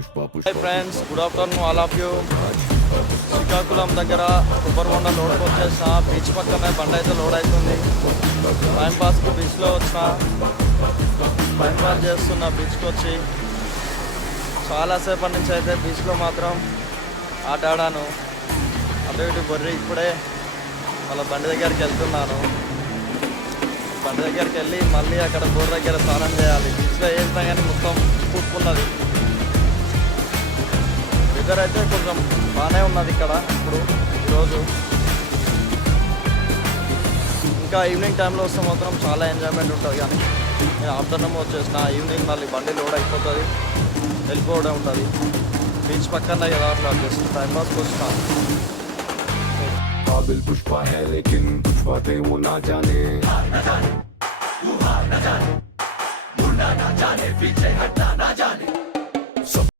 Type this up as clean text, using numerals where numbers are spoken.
Hi friends, good afternoon all of you. Srikakulam దగ్గర కొబ్బరికొండ లోడ్కి వచ్చేసిన beach పక్కనే బండి అయితే లోడ్ అవుతుంది. టైంపాస్కి బీచ్లో వచ్చిన టైంపాస్ చేస్తున్న బీచ్కి వచ్చి చాలాసేపటి నుంచి అయితే బీచ్లో మాత్రం ఆట ఆడాను. అటు ఇటు బొర్రి ఇప్పుడే వాళ్ళ బండి దగ్గరికి వెళ్తున్నాను. బండి దగ్గరికి వెళ్ళి మళ్ళీ అక్కడ బోర్ దగ్గర స్నానం చేయాలి. బీచ్లో వేసినా కానీ మొత్తం కూర్చున్నది. వెదర్ అయితే కొంచెం బాగానే ఉన్నది ఇక్కడ ఇప్పుడు ఈరోజు. ఇంకా ఈవినింగ్ టైంలో వస్తే మాత్రం చాలా ఎంజాయ్మెంట్ ఉంటుంది. కానీ నేను ఆఫ్టర్నూన్ వచ్చేసిన ఈవినింగ్ మళ్ళీ బండి లోడ్ అయిపోతుంది, వెళ్ళిపోవడం ఉంటుంది. బీచ్ పక్కన కదా అట్లా జస్ట్ టైం పాస్కి వస్తున్నాను. काबिल पुष्पा है लेकिन कुछ बातें वो ना जाने पीछे हटना ना जाने